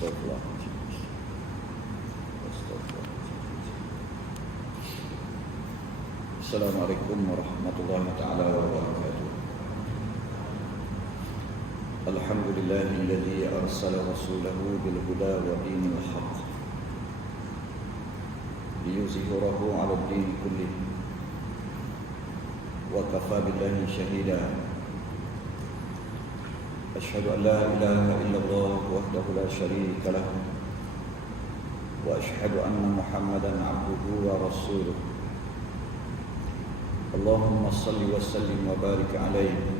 Astagfirullahaladzim. Assalamualaikum warahmatullahi ta'ala wabarakatuh. Alhamdulillahilladzi arsala rasulahu bil huda wa dinil haqq liyuzhirahu 'ala ad-din kullih wa kafa billahi shahida. Asyhadu an la ilaha illallah wahdahu la syarika lah wa asyhadu anna Muhammadan 'abduhu wa rasuluh. Allahumma salli wa sallim wa barik alaihi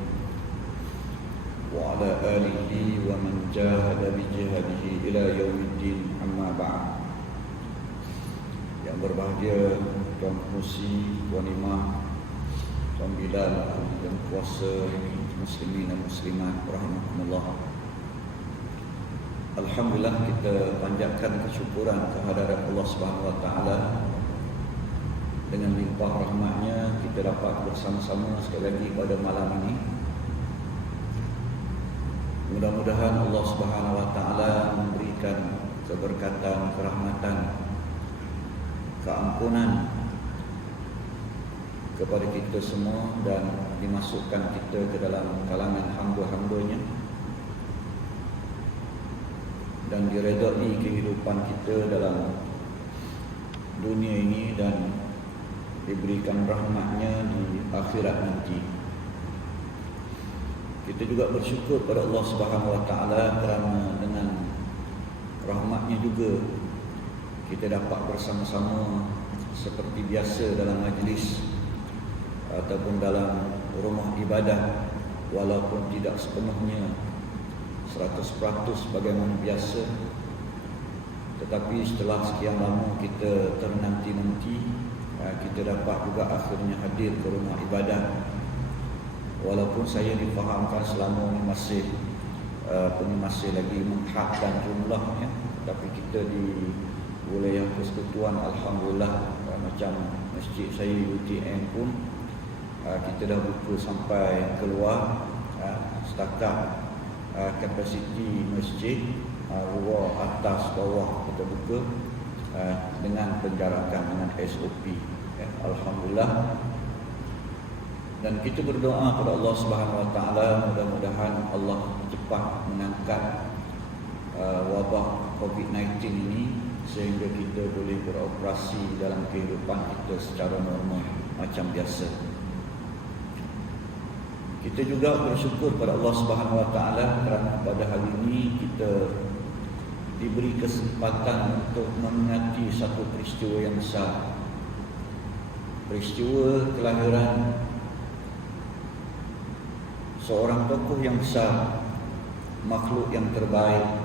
wa ala alihi wa man jahada bi jihadihi ila yaumiddin, amma ba'd. Yang berbahagia Tuan Musi, Tuan Imam, Tuan Bilal dan kuasa muslimin dan muslimat rahimakumullah. Alhamdulillah, kita panjatkan kesyukuran kehadirat Allah Subhanahu wa taala. Dengan limpah rahmatnya kita dapat bersama-sama sekali lagi pada malam ini. Mudah-mudahan Allah Subhanahu wa taala memberikan keberkatan, kerahmatan, keampunan kepada kita semua dan dimasukkan kita ke dalam kalangan hamba-hambanya dan diredai kehidupan kita dalam dunia ini dan diberikan rahmatnya di akhirat nanti. Kita juga bersyukur pada Allah Subhanahu wa taala kerana dengan rahmatnya juga kita dapat bersama-sama seperti biasa dalam majlis ataupun dalam rumah ibadah, walaupun tidak sepenuhnya 100% bagaimana biasa, tetapi setelah sekian lama kita ternanti-nanti, kita dapat juga akhirnya hadir ke rumah ibadah. Walaupun saya difahamkan selama ini masih lagi menghadkan jumlahnya, tapi kita di wilayah persekutuan alhamdulillah, macam masjid saya UTM pun kita dah buka sampai keluar, setakat kapasiti masjid luar, atas, bawah kita buka dengan penjarakan, dengan SOP. Alhamdulillah. Dan kita berdoa kepada Allah Subhanahu wa taala, mudah-mudahan Allah cepat mengangkat wabak COVID-19 ini sehingga kita boleh beroperasi dalam kehidupan kita secara normal macam biasa. Kita juga bersyukur pada Allah Subhanahu wa taala kerana pada hari ini kita diberi kesempatan untuk mengingati satu peristiwa yang besar. Peristiwa kelahiran seorang tokoh yang besar, makhluk yang terbaik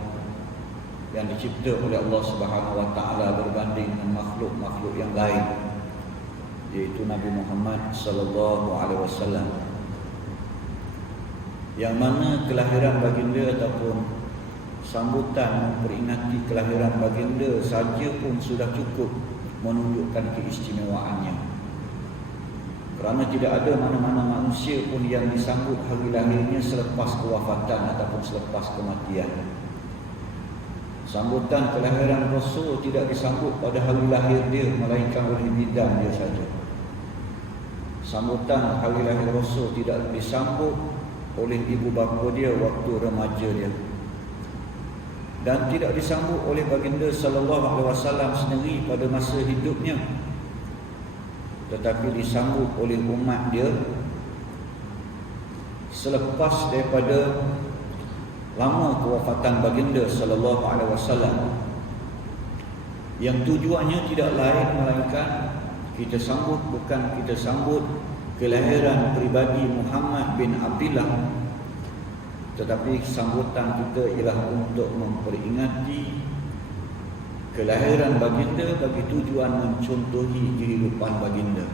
yang dicipta oleh Allah Subhanahu wa taala berbanding dengan makhluk-makhluk yang lain, yaitu Nabi Muhammad sallallahu alaihi wasallam. Yang mana kelahiran baginda ataupun sambutan memperingati kelahiran baginda saja pun sudah cukup menunjukkan keistimewaannya. Kerana tidak ada mana-mana manusia pun yang disambut hari lahirnya selepas kewafatan ataupun selepas kematian. Sambutan kelahiran Rasul tidak disambut pada hari lahir dia, melainkan oleh bidan dia saja. Sambutan hari lahir Rasul tidak disambut oleh ibu bapa dia waktu remaja dia, dan tidak disambut oleh baginda sallallahu alaihi wasallam sendiri pada masa hidupnya, tetapi disambut oleh umat dia selepas daripada lama kewafatan baginda sallallahu alaihi wasallam, yang tujuannya tidak lain melainkan kita sambut, bukan kita sambut kelahiran pribadi Muhammad bin Abdullah, tetapi sambutan kita ialah untuk memperingati kelahiran baginda bagi tujuan mencontohi kehidupan baginda.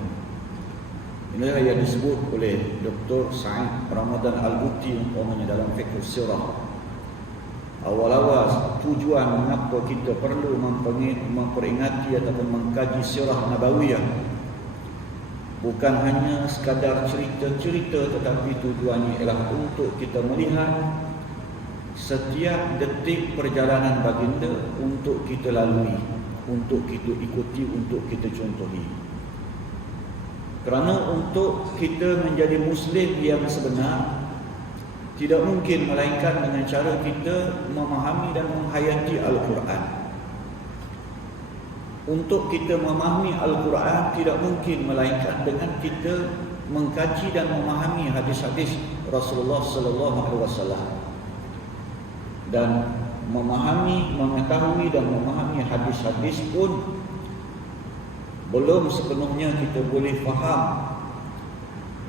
Inilah yang disebut oleh Dr. Sa'id Ramadan Al-Buti umpamanya dalam fiqh sirah. Awal-awal tujuan mengapa kita perlu memperingati ataupun mengkaji sirah nabawiyah bukan hanya sekadar cerita-cerita, tetapi tujuannya ialah untuk kita melihat setiap detik perjalanan baginda untuk kita lalui, untuk kita ikuti, untuk kita contohi. Kerana untuk kita menjadi Muslim yang sebenar, tidak mungkin melainkan dengan cara kita memahami dan menghayati Al-Quran. Untuk kita memahami Al-Quran tidak mungkin melainkan dengan kita mengkaji dan memahami hadis-hadis Rasulullah sallallahu alaihi wasallam. Dan memahami, mengetahui dan memahami hadis-hadis pun belum sepenuhnya kita boleh faham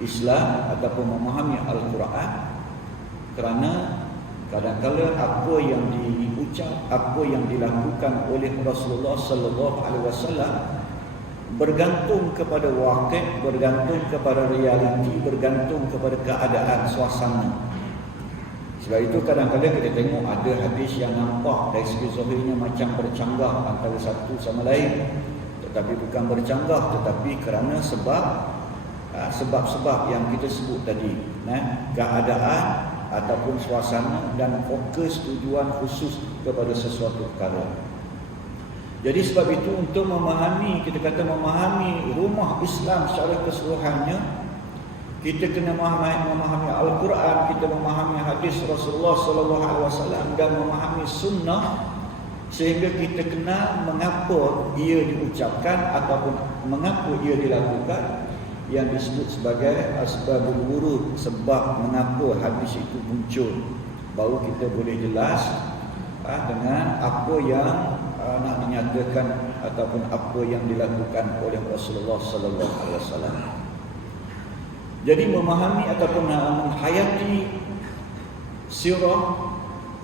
Islam ataupun memahami Al-Quran, kerana kadang-kadang apa yang diucap, apa yang dilakukan oleh Rasulullah sallallahu alaihi wasallam bergantung kepada waqi', bergantung kepada realiti, bergantung kepada keadaan suasana. Sebab itu kadang-kadang kita tengok ada hadis yang nampak dari segi zahirnya macam bercanggah antara satu sama lain, tetapi bukan bercanggah, tetapi kerana sebab-sebab yang kita sebut tadi, keadaan ataupun suasana dan fokus tujuan khusus kepada sesuatu perkara. Jadi sebab itu untuk memahami, kita kata memahami rumah Islam secara keseluruhannya, kita kena memahami Al-Quran, kita memahami hadis Rasulullah sallallahu alaihi wasallam dan memahami sunnah, sehingga kita kenal mengapa ia diucapkan ataupun mengapa ia dilakukan, yang disebut sebagai asbabul wurud, sebab mengapa hadis itu muncul. Baru kita boleh jelas dengan apa yang nak dinyatakan ataupun apa yang dilakukan oleh Rasulullah sallallahu alaihi wasallam. Jadi memahami ataupun menghayati sirah,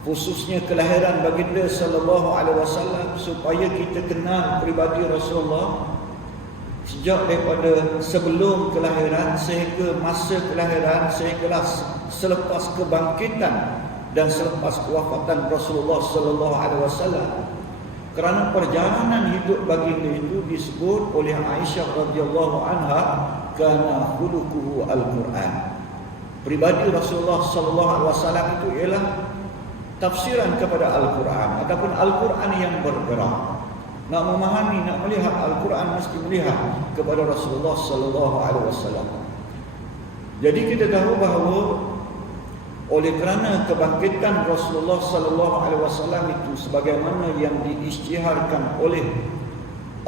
khususnya kelahiran baginda sallallahu alaihi wasallam, supaya kita kenal pribadi Rasulullah sejak daripada sebelum kelahiran sehingga masa kelahiran, sehinggalah selepas kebangkitan dan selepas kewafatan Rasulullah sallallahu alaihi wasallam. Kerana perjalanan hidup baginda itu disebut oleh Aisyah radhiyallahu anha kana khuluquhu al-Quran. Pribadi Rasulullah sallallahu alaihi wasallam itu ialah tafsiran kepada Al-Quran ataupun Al-Quran yang bergerak. Nak memahami, nak melihat Al-Quran mesti melihat kepada Rasulullah sallallahu alaihi wasallam. Jadi kita tahu bahawa oleh kerana kebangkitan Rasulullah sallallahu alaihi wasallam itu sebagaimana yang diisytiharkan oleh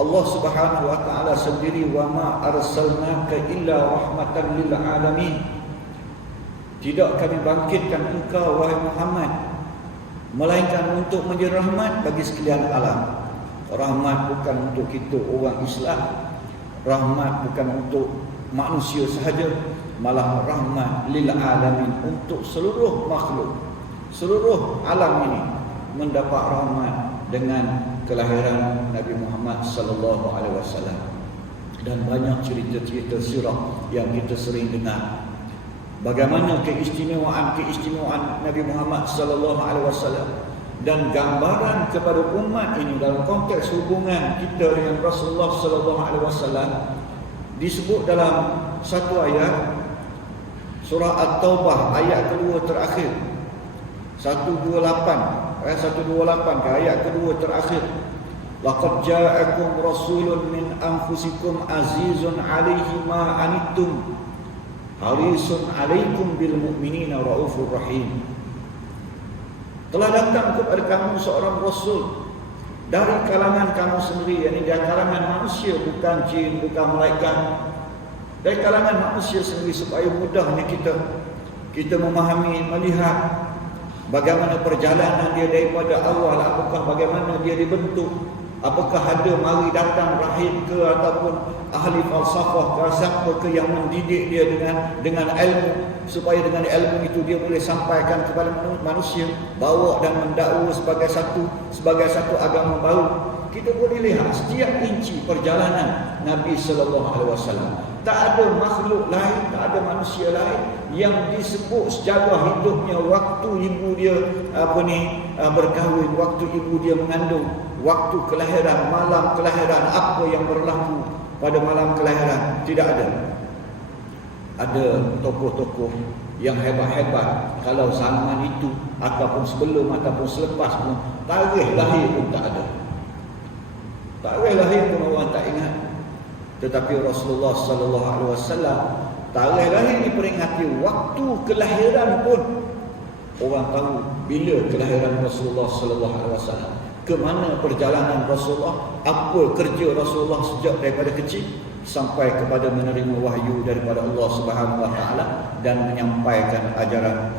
Allah Subhanahu wa taala sendiri, wa ma arsalnaka illa rahmatan lil alamin. Tidak kami bangkitkan engkau wahai Muhammad melainkan untuk menjadi rahmat bagi sekalian alam. Rahmat bukan untuk kita orang Islam, rahmat bukan untuk manusia sahaja, malah rahmat lil alamin, untuk seluruh makhluk, seluruh alam ini mendapat rahmat dengan kelahiran Nabi Muhammad sallallahu alaihi wasallam. Dan banyak cerita-cerita sirah yang kita sering dengar, bagaimana keistimewaan Nabi Muhammad sallallahu alaihi wasallam dan gambaran kepada umat ini dalam konteks hubungan kita dengan Rasulullah sallallahu alaihi wasallam disebut dalam satu ayat surah At-Taubah ayat kedua terakhir, 128 ke ayat kedua terakhir. Laqad ja'akum rasulun min anfusikum azizun 'alaihi ma anittum harisun 'alaikum bil mu'minina raufur rahim. Telah datang kepada kamu seorang rasul dari kalangan kamu sendiri, yakni dari kalangan manusia, bukan jin, bukan malaikat, dari kalangan manusia sendiri, supaya mudahnya kita memahami, melihat bagaimana perjalanan dia daripada awal, apakah bagaimana dia dibentuk, apakah ada mari datang rahim ke ataupun ahli falsafah ke, siapa ke yang mendidik dia dengan ilmu, supaya dengan ilmu itu dia boleh sampaikan kepada manusia, bawa dan mendakwa sebagai satu agama baru. Kita boleh lihat setiap inci perjalanan Nabi sallallahu alaihi wasallam. Tak ada makhluk lain, tak ada manusia lain yang disebut sejarah hidupnya waktu ibu dia berkahwin, waktu ibu dia mengandung, waktu kelahiran, malam kelahiran, apa yang berlaku pada malam kelahiran. Tidak ada. Ada tokoh-tokoh yang hebat-hebat, kalau zaman itu ataupun sebelum ataupun selepas pun, tarikh lahir pun tak ada. Tarikh lahir pun orang tak ingat. Tetapi Rasulullah sallallahu alaihi wasallam, tarikh lahir diperingati, waktu kelahiran pun orang tahu bila kelahiran Rasulullah sallallahu alaihi wasallam, ke mana perjalanan Rasulullah, apa kerja Rasulullah sejak daripada kecil sampai kepada menerima wahyu daripada Allah Subhanahu wa taala dan menyampaikan ajaran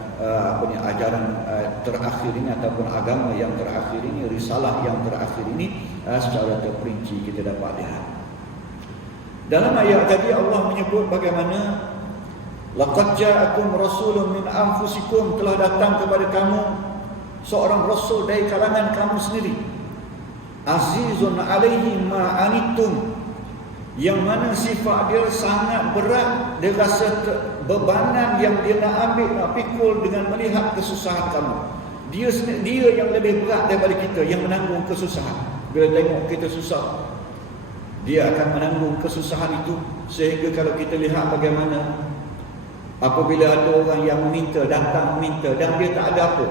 ajaran terakhir ini ataupun agama yang terakhir ini, risalah yang terakhir ini secara terperinci kita dapat lihat. Dalam ayat tadi Allah menyebut bagaimana laqad ja'akum rasulun min anfusikum, telah datang kepada kamu seorang rasul dari kalangan kamu sendiri, azizun alaihi ma anittum, yang mana sifat dia sangat berat, dia rasa bebanan yang dia nak ambil, nak pikul dengan melihat kesusahan kamu. Dia yang lebih berat daripada kita yang menanggung kesusahan. Bila tengok kita susah, dia akan menanggung kesusahan itu. Sehingga kalau kita lihat bagaimana apabila ada orang yang datang meminta dan dia tak ada apa,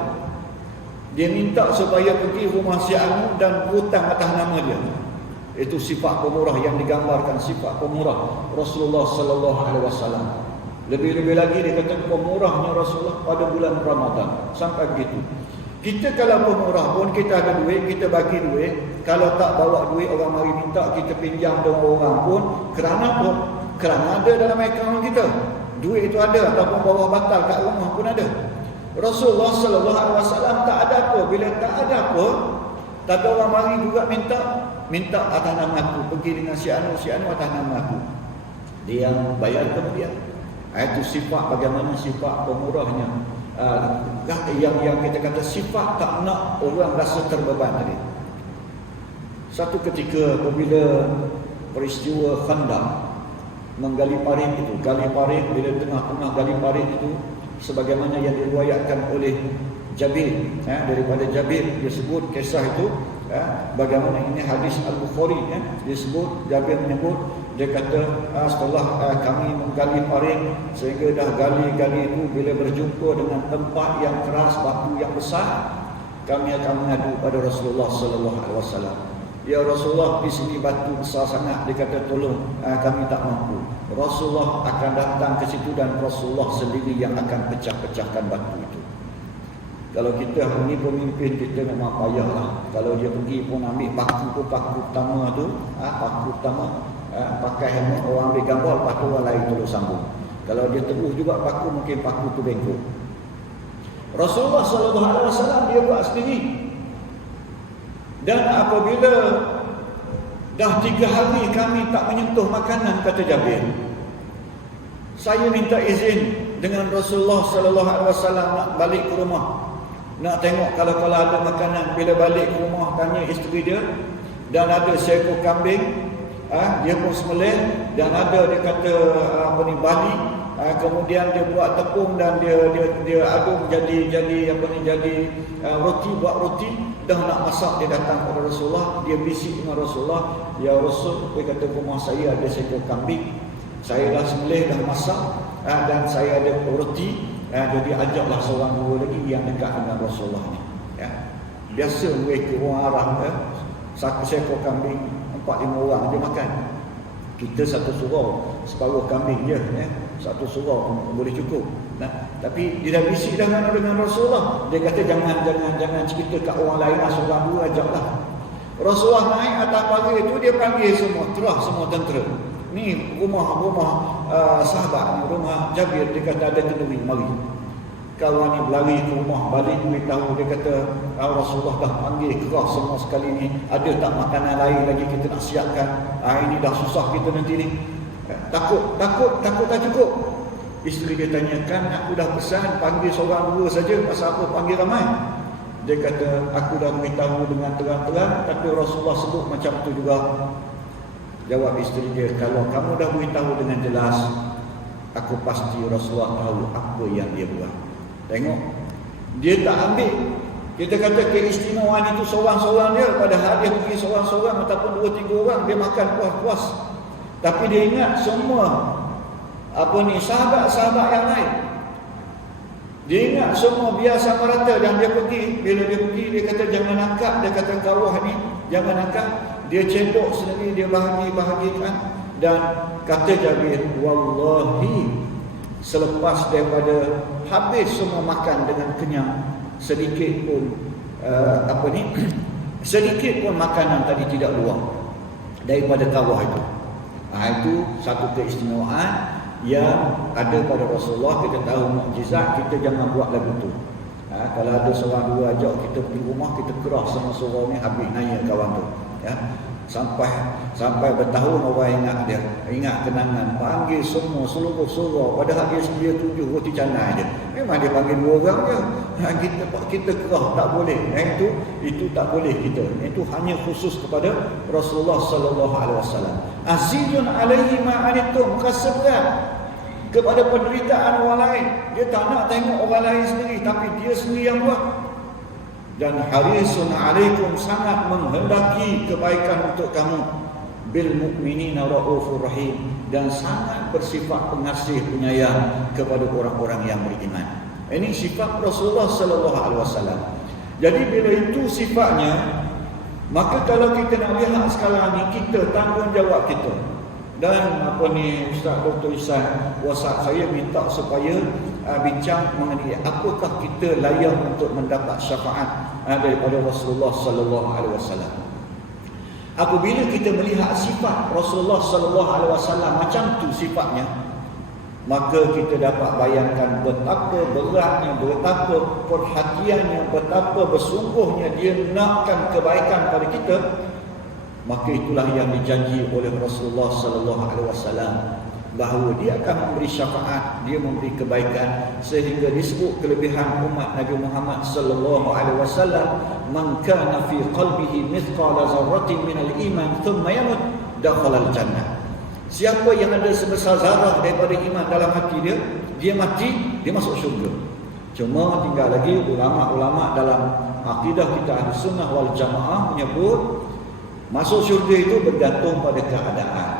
dia minta supaya pergi rumah si Anu dan hutang atas nama dia. Itu sifat pemurah yang digambarkan, sifat pemurah Rasulullah sallallahu alaihi wasallam. Lebih-lebih lagi dia kata pemurahnya Rasulullah pada bulan Ramadan, sampai begitu. Kita kalau pemurah pun, kita ada duit, kita bagi duit. Kalau tak bawa duit, orang mari minta, kita pinjam dengan orang pun. Kerana apa? Kerana ada dalam akaun kita. Duit itu ada, ataupun bawah batal kat rumah pun ada. Rasulullah sallallahu alaihi wasallam tak ada apa. Bila tak ada apa, tak ada orang mari juga minta atas nama aku, pergi dengan si anu atas nama aku, dia yang bayar kemudian. Itu sifat, bagaimana sifat pemurahnya, yang kita kata sifat tak nak orang rasa terbeban tadi. Satu ketika apabila peristiwa Khandaq, menggali parit itu, gali parit, bila tengah-tengah gali parit itu, sebagaimana yang diriwayatkan oleh Jabir, daripada Jabir dia sebut kisah itu, bagaimana ini hadis Al-Bukhari, dia sebut, Jabir menyebut, dia kata setelah kami menggali parit sehingga dah gali-gali itu, bila berjumpa dengan tempat yang keras, batu yang besar, kami akan mengadu pada Rasulullah sallallahu alaihi wasallam. Ya Rasulullah, di sini batu besar sangat, dia kata tolong, kami tak mampu. Rasulullah akan datang ke situ dan Rasulullah sendiri yang akan pecah-pecahkan batu itu. Kalau kita hari ini pemimpin, kita memang payahlah. Kalau dia pergi pun ambil paku pertama tu, paku pertama, pakai helmet, orang ambil gambar, lepas tu orang lain terus sambung. Kalau dia terus juga paku, mungkin paku tu bengkok. Rasulullah sallallahu alaihi wasallam dia buat sendiri. Dan apabila dah 3 hari kami tak menyentuh makanan, kata Jabir, saya minta izin dengan Rasulullah sallallahu alaihi wasallam nak balik ke rumah, nak tengok kalau ada makanan. Bila balik ke rumah, tanya isteri dia, dan ada seekor kambing, dia pun sembelih, dan ada dia kata bali, kemudian dia buat tepung dan dia aduk jadi roti, buat roti, dah nak masak. Dia datang kepada Rasulullah, dia bisik dengan Rasulullah, ya Rasul, dia kata rumah saya ada seekor kambing, saya dah sembelih, dah masak, dan saya ada roti, jadi ajaklah seorang dua lagi yang dekat dengan Rasulullah ni. Biasa mereka orang Arab, satu seekor kambing 4-5 orang dia makan. Kita satu surau, separuh kambing je, satu surau pun boleh cukup. Tapi dia dah bisik dengan Rasulullah. Dia kata jangan cerita kat orang lain, seorang dua ajaklah. Rasulullah naik atas pagar itu, dia panggil semua, terah semua tentera. Ni rumah sahabat ni, rumah Jabir, dia kata ada kenduri, mari. Kawan ni berlari ke rumah, balik beritahu, dia kata Rasulullah dah panggil keras semua sekali ni, ada tak makanan lain lagi kita nak siapkan, ini dah susah kita nanti ni. Takut tak cukup. Isteri dia tanyakan, aku dah pesan panggil seorang dua saja, pasal apa panggil ramai? Dia kata aku dah beritahu dengan terang-terang, tapi Rasulullah sebut macam tu juga. Jawab isteri dia, kalau kamu dah beritahu dengan jelas, aku pasti Rasulullah tahu apa yang dia buat. Tengok, dia tak ambil. Kita kata keistimewaan itu seorang-seorang dia, padahal dia pergi seorang-seorang ataupun 2-3 orang, dia makan puas-puas. Tapi dia ingat semua sahabat-sahabat yang lain. Dia ingat semua biasa merata dan dia pergi. Bila dia pergi, dia kata jangan angkat. Dia kata kawah ni jangan angkat. Dia cendok sendiri, dia bahagi-bahagikan. Dan kata Jabir, wallahi, selepas daripada habis semua makan dengan kenyang, sedikit pun sedikit pun makanan tadi tidak luar daripada kawah itu. Itu satu keistimewaan yang ada pada Rasulullah. Kita tahu mukjizat, kita jangan buat lagu tu. Kalau ada seorang dua ajak kita pergi rumah, kita kerah sama seorang ni, habis naya kawan tu. Sampai bertahun orang ingat dia, ingat kenangan, panggil semua seluruh surau, padahal dia sendiri 7 roti canai je. Memang dia panggil 2 orang je. Kita kerah tak boleh. Itu tak boleh kita. Itu hanya khusus kepada Rasulullah sallallahu alaihi wasallam. Azizun alaihi ma anittum, rasa berat kepada penderitaan orang lain. Dia tak nak tengok orang lain sendiri, tapi dia sendiri yang buat. Dan harisun alaikum, sangat menghendaki kebaikan untuk kamu. Bil mu'minina raufur rahim, dan sangat bersifat pengasih penyayang kepada orang-orang yang beriman. Ini sifat Rasulullah sallallahu alaihi wasallam. Jadi bila itu sifatnya, maka kalau kita nak lihat sekarang ni, kita tanggungjawab kita. Dan Ustaz Dr. Ihsan WhatsApp saya minta supaya bincang mengenai apakah kita layak untuk mendapat syafaat daripada Rasulullah sallallahu alaihi wasallam. Apabila kita melihat sifat Rasulullah sallallahu alaihi wasallam macam tu sifatnya, maka kita dapat bayangkan betapa beratnya, betapa perhatiannya, betapa bersungguhnya dia nakkan kebaikan pada kita. Maka itulah yang dijanji oleh Rasulullah sallallahu alaihi wasallam, bahawa dia akan memberi syafaat, dia memberi kebaikan, sehingga disebut kelebihan umat Nabi Muhammad sallallahu alaihi wasallam, man kana fi qalbihi mithqala zarratin minal iman thumma yamut dakhala al-jannah. Siapa yang ada sebesar zarah daripada iman dalam hati dia, dia mati, dia masuk syurga. Cuma tinggal lagi ulama-ulama dalam akidah kita Ahlussunnah wal Jamaah menyebut masuk syurga itu bergantung pada keadaan.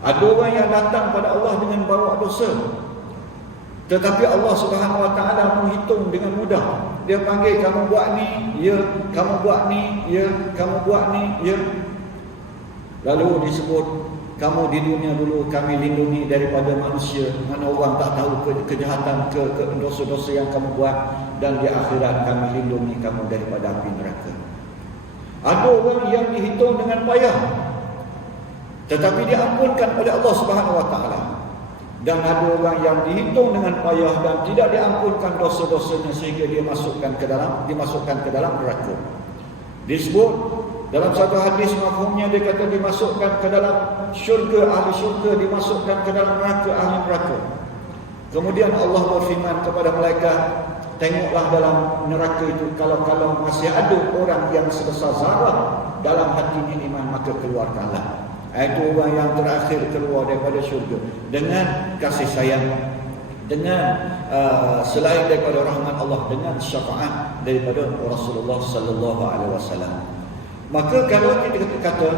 Ada orang yang datang pada Allah dengan bawa dosa, tetapi Allah Subhanahu Wa Taala menghitung dengan mudah. Dia panggil, kamu buat ni, ya, kamu buat ni, ya, kamu buat ni, ya. Lalu disebut, kamu di dunia dulu kami lindungi daripada manusia, mana orang tak tahu kejahatan, dosa-dosa yang kamu buat, dan di akhirat kami lindungi kamu daripada api neraka. Ada orang yang dihitung dengan payah, tetapi diampunkan oleh Allah Subhanahu Wa Taala. Dan ada orang yang dihitung dengan payah dan tidak diampunkan dosa-dosanya, sehingga dia dimasukkan ke dalam neraka. Disebut dalam satu hadis mafhumnya, dia kata dimasukkan ke dalam syurga ahli syurga, dimasukkan ke dalam neraka ahli neraka. Kemudian Allah berfirman kepada malaikat, tengoklah dalam neraka itu, kalau masih ada orang yang sebesar zarah dalam hatinya iman, maka keluarkanlah. Itu orang yang terakhir keluar daripada syurga dengan kasih sayang, dengan selain daripada rahmat Allah, dengan syafaat daripada Rasulullah sallallahu alaihi wasallam. Maka kalau kita kata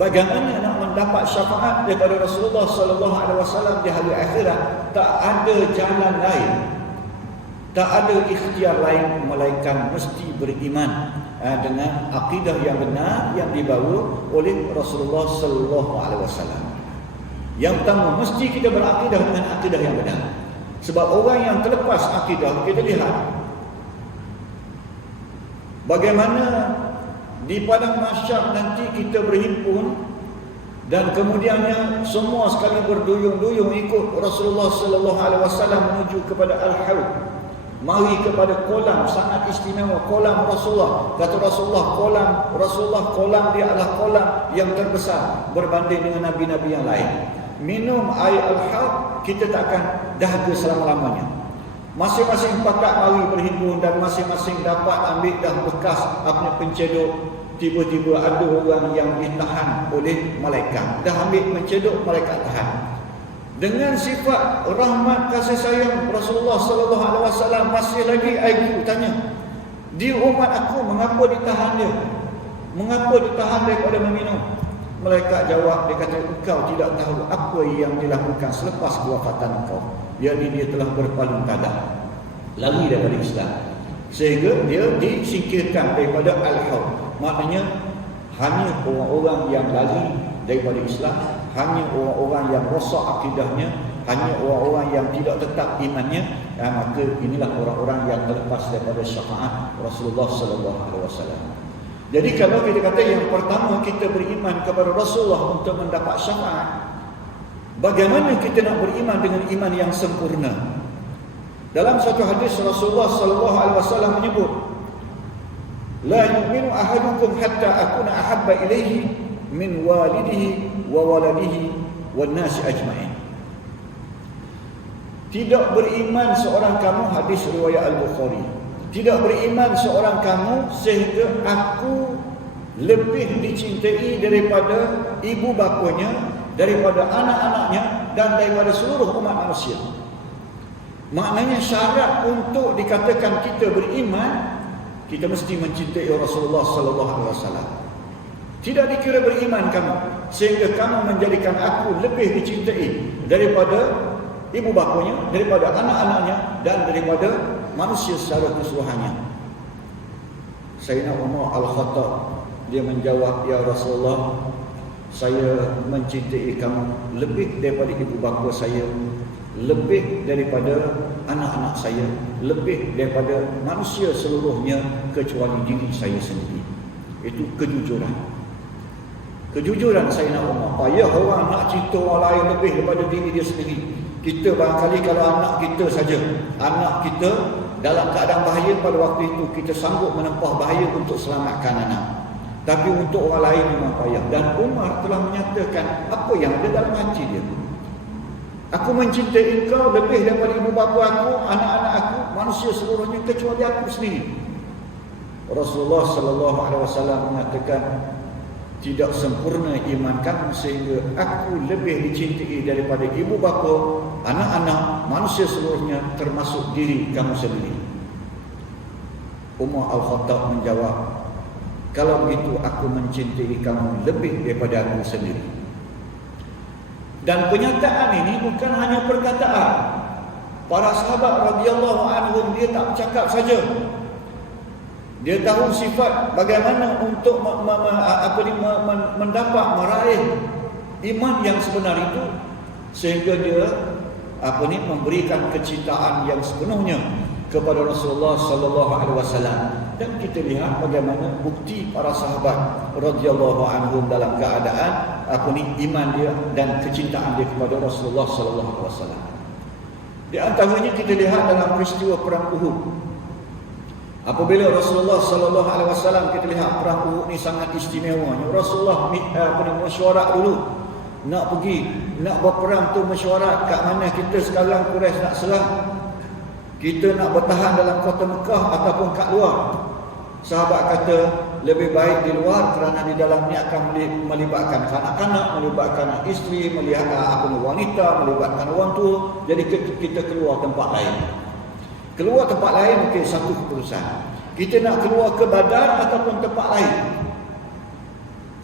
bagaimana nak mendapat syafaat daripada Rasulullah sallallahu alaihi wasallam di hari akhirat, tak ada jalan lain, tak ada ikhtiar lain melainkan mesti beriman dengan akidah yang benar yang dibawa oleh Rasulullah sallallahu alaihi wasallam. Yang pertama, mesti kita berakidah dengan akidah yang benar. Sebab orang yang terlepas akidah, kita lihat bagaimana di padang mahsyar nanti kita berhimpun, dan kemudiannya semua sekali berduyung-duyung ikut Rasulullah sallallahu alaihi wasallam menuju kepada Al-Haud. Mari kepada kolam sangat istimewa, kolam Rasulullah. Kata Rasulullah, kolam dia adalah kolam yang terbesar berbanding dengan nabi-nabi yang lain. Minum air Al-Haud, kita takkan dahaga selama-lamanya. Masing-masing pakat mari berhimpun, dan masing-masing dapat ambil dah bekas pencedok. Tiba-tiba ada orang yang ditahan oleh malaikat, dah ambil mencedok, malaikat tahan. Dengan sifat rahmat kasih sayang Rasulullah sallallahu alaihi wasallam, masih lagi IQ tanya, dia umat aku, mengapa ditahan dia? Mengapa ditahan daripada meminum? Malaikat jawab, dia kata, engkau tidak tahu apa yang dilakukan selepas kewafatan engkau, yakni dia telah berpaling tada. lari daripada Islam, sehingga dia disingkirkan daripada al-haud. Maknanya hanya orang-orang yang lari daripada Islam, hanya orang-orang yang rosak akidahnya, hanya orang-orang yang tidak tetap imannya, maka inilah orang-orang yang terlepas daripada syafaat Rasulullah sallallahu alaihi wasallam. Jadi kalau kita kata yang pertama kita beriman kepada Rasulullah untuk mendapat syafaat, bagaimana kita nak beriman dengan iman yang sempurna? Dalam satu hadis Rasulullah sallallahu alaihi wasallam menyebut, la yu'minu ahadukum hatta akuna ahabba ilaihi min walidihi wa waladihi wan nasi ajma'in. Tidak beriman seorang kamu, hadis riwayat Al-Bukhari, tidak beriman seorang kamu sehingga aku lebih dicintai daripada ibu bapanya, daripada anak-anaknya, dan daripada seluruh umat manusia. Maknanya syarat untuk dikatakan kita beriman, kita mesti mencintai Rasulullah sallallahu alaihi wasallam. Tidak dikira beriman kamu sehingga kamu menjadikan aku lebih dicintai daripada ibu bapanya, daripada anak-anaknya, dan daripada manusia secara keseluruhannya. Sayyidina Umar Al-Khattab, dia menjawab, ya Rasulullah, saya mencintai kamu lebih daripada ibu bapa saya, lebih daripada anak-anak saya, lebih daripada manusia seluruhnya kecuali diri saya sendiri. Itu kejujuran. Kejujuran Sayyidina Umar. Payah orang nak cinta orang lain lebih daripada diri dia sendiri. Kita barangkali kalau anak kita saja, anak kita dalam keadaan bahaya, pada waktu itu kita sanggup menempah bahaya untuk selamatkan anak. Tapi untuk orang lain memang payah. Dan Umar telah menyatakan apa yang ada dalam hati dia. Aku mencintai engkau lebih daripada ibu bapa aku, anak-anak aku, manusia seluruhnya kecuali aku sendiri. Rasulullah sallallahu alaihi wasallam mengatakan, tidak sempurna iman kamu sehingga aku lebih dicintai daripada ibu bapa, anak-anak, manusia seluruhnya termasuk diri kamu sendiri. Umar Al-Khattab menjawab, kalau begitu aku mencintai kamu lebih daripada aku sendiri. Dan pernyataan ini bukan hanya perkataan. Para sahabat radhiyallahu anhum, dia tak bercakap saja. Dia tahu sifat bagaimana untuk mendapat, meraih iman yang sebenar itu, sehingga dia memberikan kecintaan yang sepenuhnya kepada Rasulullah sallallahu alaihi wasallam. Dan kita lihat bagaimana bukti para sahabat radhiyallahu anhum dalam keadaan iman dia dan kecintaan dia kepada Rasulullah sallallahu alaihi wasallam. Di antaranya kita lihat dalam peristiwa perang Uhud. Apabila Rasulullah sallallahu alaihi wasallam, kita lihat perang Uhud ni sangat istimewa. Rasulullah mesyuarat dulu nak pergi, nak berperang tu mesyuarat kat mana kita sekarang Quraisy nak serang. Kita nak bertahan dalam kota Mekah ataupun kat luar. Sahabat kata lebih baik di luar kerana di dalam ni akan melibatkan kanak-kanak, melibatkan isteri, melihat wanita, melibatkan orang tua. Jadi kita keluar tempat lain. Keluar tempat lain mungkin satu keputusan. Kita nak keluar ke Badar ataupun tempat lain.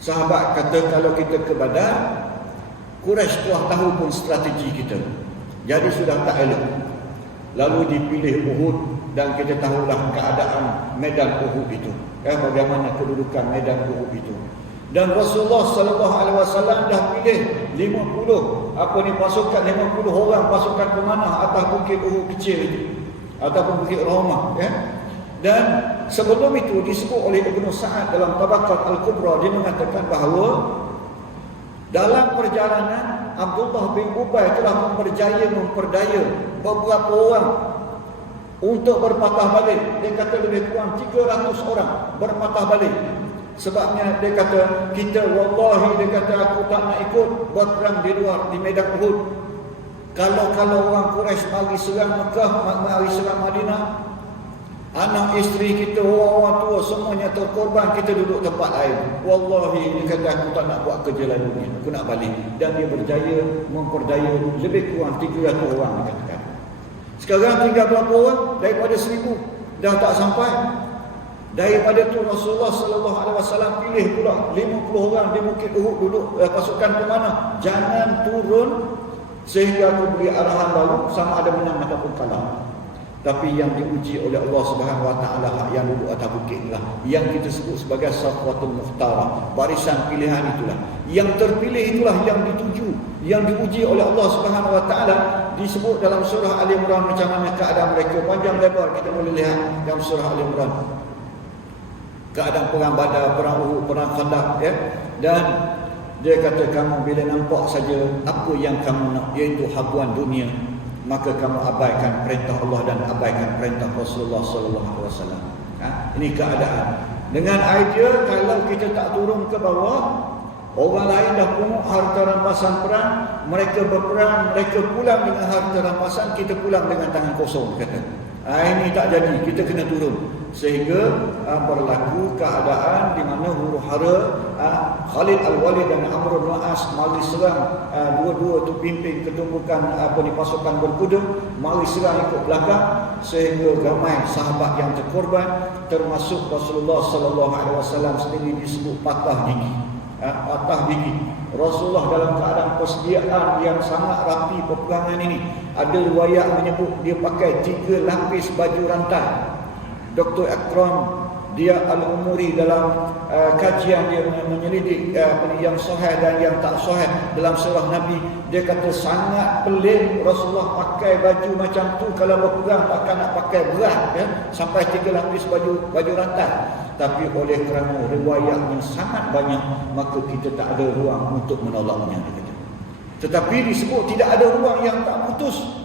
Sahabat kata kalau kita ke Badar, Quraisy telah tahu pun strategi kita. Jadi sudah tak elok. Lalu dipilih Uhud, dan kita tahulah keadaan medan Uhud itu. Bagaimana kedudukan medan Uhud itu. Dan Rasulullah sallallahu alaihi wasallam dah pilih 50 pasukan 50 orang pasukan pemanah atas bukit Uhud kecil itu, ataupun bukit Rahmah, ya. Dan sebelum itu disebut oleh Ibnu Sa'ad dalam Tabaqat Al-Kubra, dia mengatakan bahawa dalam perjalanan Abdullah bin Ubay telah memperdaya beberapa orang untuk berpatah balik. Dia kata lebih kurang 300 orang berpatah balik. Sebabnya dia kata, wallahi, dia kata aku tak nak ikut berperang di luar, di medan Uhud. Kalau orang Quraisy mari serang Mekah, mari serang Madinah, anak isteri kita, orang tua semuanya terkorban, kita duduk tempat lain. Wallahi, dia kata aku tak nak buat kerja lain ni, aku nak balik. Dan dia berjaya memperdaya lebih kurang 300 orang, dia katakan. Sekarang tinggal berapa orang? Daripada 1000 dah tak sampai. Daripada tu Rasulullah sallallahu alaihi wasallam pilih pula 50 orang di Bukit Uhud duduk pasukan pemanah. Jangan turun sehingga aku beri arahan baru sama ada menang ataupun kalah. Tapi yang diuji oleh Allah Subhanahu Wa Taala yang duduk atas bukit itulah yang kita sebut sebagai safwatul mukhtarah, barisan pilihan itulah. Yang terpilih itulah yang dituju, yang diuji oleh Allah Subhanahu Wa Taala. Disebut dalam surah Ali Imran macam mana keadaan mereka, panjang lebar kita boleh lihat dalam surah Ali Imran. Keadaan perang Badar, perang Uhud, perang Khandaq, ya. Dan dia kata, kamu bila nampak saja apa yang kamu nak, iaitu habuan dunia, maka kamu abaikan perintah Allah dan abaikan perintah Rasulullah sallallahu alaihi wasallam. Ini keadaan. Dengan idea kalau kita tak turun ke bawah, orang lain dah pungut harta rampasan perang, mereka berperang, mereka pulang dengan harta rampasan, kita pulang dengan tangan kosong, kata. Ini tak jadi, kita kena turun. Sehingga berlaku keadaan di mana huru-hara Khalid Al-Walid dan Amr bin As mari serang, dua-dua tu pimpin ketumbukan pasukan berkuda, mari serang ikut belakang, sehingga ramai sahabat yang terkorban, termasuk Rasulullah sallallahu alaihi wasallam sendiri disebut patah gigi. Patah gigi. Rasulullah dalam keadaan persediaan yang sangat rapi peperangan ini. Ada riwayat menyebut dia pakai 3 lapis baju rantai. Dr. Akram dia Al-Umuri dalam kajian dia menyelidik yang sahih dan yang tak sahih dalam surah Nabi, dia kata sangat pelik Rasulullah pakai baju macam tu kalau berperang, takkan nak pakai berat, ya, sampai 3 lapis baju rantai. Tapi oleh kerana riwayat yang sangat banyak, maka kita tak ada ruang untuk menolaknya, dia kata. Tetapi disebut tidak ada ruang yang tak putus.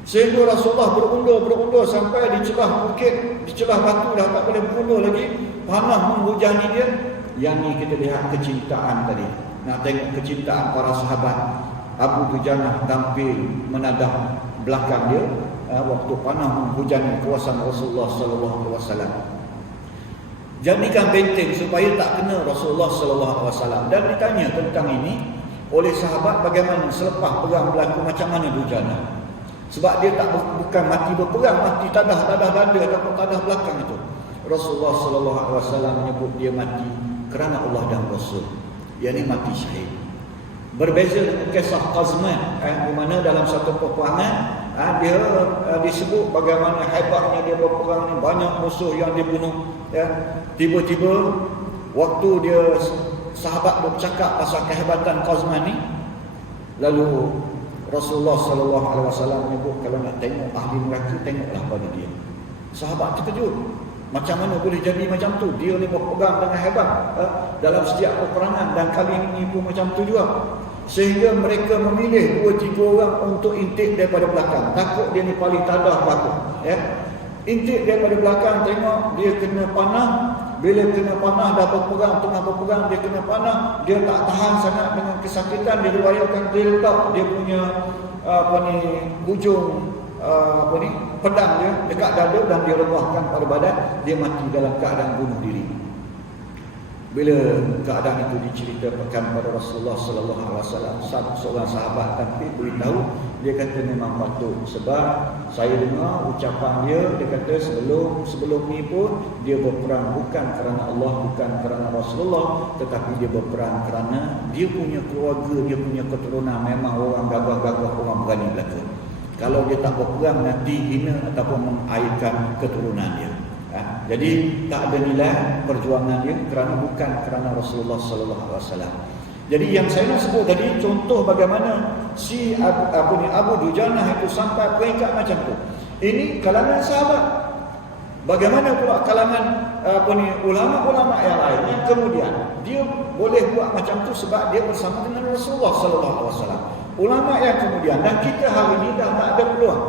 Sehingga Rasulullah berundur sampai di celah bukit, di celah batu dah tak boleh berundur lagi, panah menghujani dia. Yang ni kita lihat kecintaan tadi. Nak tengok kecintaan para sahabat. Abu Dujanah tampil menadah belakang dia waktu panah menghujani kawasan Rasulullah sallallahu alaihi wasallam. Jadikan benteng supaya tak kena Rasulullah sallallahu alaihi wasallam. Dan ditanya tentang ini oleh sahabat, bagaimana selepas perang berlaku, macam mana Dujanah. Sebab dia tak bukan mati berperang, mati tadah dada ataupun tadah belakang itu. Rasulullah sallallahu alaihi wasallam menyebut dia mati kerana Allah dan Rasul. Yakni mati syahid. Berbeza dengan kisah Qazman, di mana dalam satu peperangan dia disebut bagaimana hebatnya dia berperang, banyak musuh yang dibunuh, ya. Tiba-tiba waktu dia sahabat bercakap pasal kehebatan Qazman ni, lalu Rasulullah sallallahu alaihi wasallam menyebut, kalau nak tengok ahli neraka, tengoklah pada dia. Sahabat terkejut. Macam mana boleh jadi macam tu? Dia ni berpegang dengan hebat dalam setiap peperangan, dan kali ini pun macam tu juga. Sehingga mereka memilih 2-3 orang untuk intip daripada belakang. Takut dia ni paling tadah belakang, ya. Intip daripada belakang, tengok dia kena panah. Bila kena panah, dah berperang, tengah berperang, dia kena panah, dia tak tahan sangat dengan kesakitan, dia riwayatkan dia letak dia punya hujung pedang dia dekat dada dan dia rebahkan pada badan, dia mati dalam keadaan bunuh diri. Bila keadaan itu diceritakan kepada Rasulullah sallallahu alaihi wasallam, seorang sahabat tapi beritahu, dia kata memang patut, sebab saya dengar ucapan dia kata sebelum ni pun dia berperang bukan kerana Allah, bukan kerana Rasulullah, tetapi dia berperang kerana dia punya keluarga, dia punya keturunan memang orang gagah-gagah, orang berani belaka. Kalau dia tak berperang, nanti hina ataupun mengaibkan keturunan dia. Jadi tak ada nilai perjuangan dia kerana bukan kerana Rasulullah sallallahu alaihi wasallam. Jadi yang saya nak sebut tadi contoh bagaimana si Abu Dujanah itu sampai peringkat macam tu. Ini kalangan sahabat. Bagaimana pula kalangan ulama-ulama yang lain yang kemudian dia boleh buat macam tu sebab dia bersama dengan Rasulullah sallallahu alaihi wasallam. Ulama yang kemudian, dan kita hari ini dah tak ada peluang.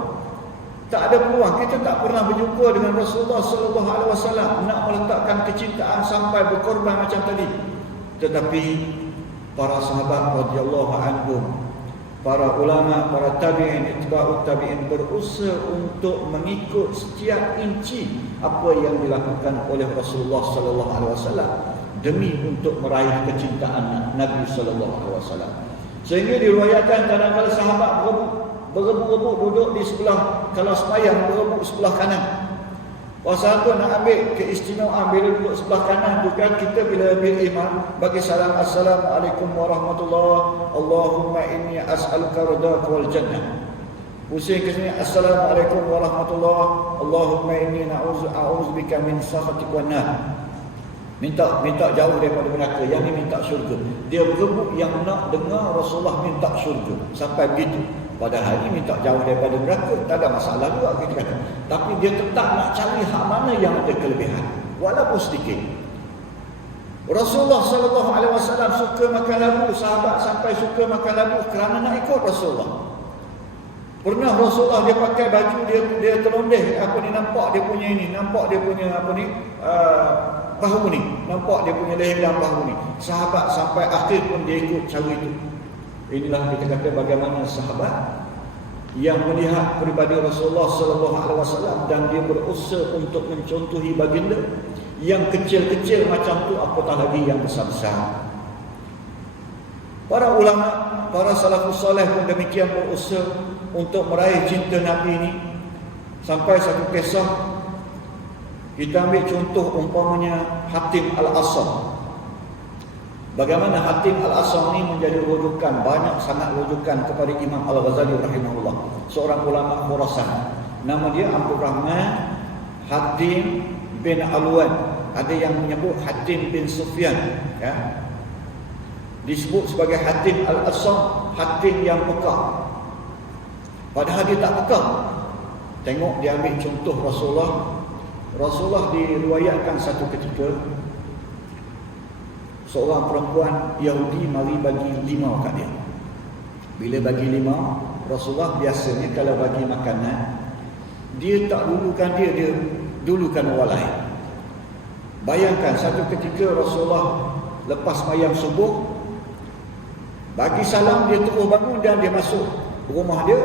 Tak ada peluang, kita tak pernah berjumpa dengan Rasulullah sallallahu alaihi wasallam nak meletakkan kecintaan sampai berkorban macam tadi. Tetapi para sahabat radhiyallahu anhum, para ulama, para tabi'in, itba'ut tabi'in berusaha untuk mengikut setiap inci apa yang dilakukan oleh Rasulullah sallallahu alaihi wasallam demi untuk meraih kecintaan Nabi sallallahu alaihi wasallam. Sehingga diriwayatkan kadang-kadang sahabat berebut-rebut duduk di sebelah, kalau sembahyang berebut sebelah kanan. Pasal tu nak ambil keistimewaan bila duduk sebelah kanan tu kan, kita bila ambil iman bagi salam, Assalamualaikum warahmatullahi, Allahumma inni as'aluka ridhaka wal jannah. Pusing ke sini, Assalamualaikum warahmatullahi, Allahumma inni a'udzubika min sakhatik wan nar. Minta jauh daripada neraka, yang ni minta syurga. Dia berebut yang nak dengar Rasulullah minta syurga sampai begitu. Padahal ini minta jauh daripada neraka, tak ada masalah juga kita kata. Tapi dia tetap nak cari hak mana yang ada kelebihan, walaupun sedikit. Rasulullah sallallahu alaihi wasallam suka makan labu, sahabat sampai suka makan labu kerana nak ikut Rasulullah. Pernah Rasulullah dia pakai baju dia terlondeh nampak dia punya ini, nampak dia punya bahu ni, nampak dia punya leher dan bahu ni. Sahabat sampai akhir pun dia ikut cara itu. Inilah kita kata bagaimana sahabat yang melihat peribadi Rasulullah sallallahu alaihi wasallam dan dia berusaha untuk mencontohi baginda. Yang kecil-kecil macam tu, apatah lagi yang besar-besar. Para ulama, para salafus saleh pun demikian berusaha untuk meraih cinta Nabi ini. Sampai satu kisah, kita ambil contoh umpamanya Hatim Al-Asam. Bagaimana Hatim Al-Asam ini menjadi rujukan, banyak sangat rujukan kepada Imam Al-Ghazali rahimahullah, seorang ulama Khurasan. Nama dia Abdul Rahman Hatim bin Alwan. Ada yang menyebut Hatim bin Sufyan, ya. Disebut sebagai Hatim Al-Asam, Hatim yang peka. Padahal dia tak peka. Tengok dia ambil contoh Rasulullah. Rasulullah diriwayatkan satu ketika seorang perempuan Yahudi mari bagi 5 kat dia. Bila bagi 5, Rasulullah biasanya kalau bagi makanan, dia tak dulukan dia dulukan orang lain. Bayangkan satu ketika Rasulullah lepas sembahyang subuh, bagi salam, dia terus bangun dan dia masuk rumah dia.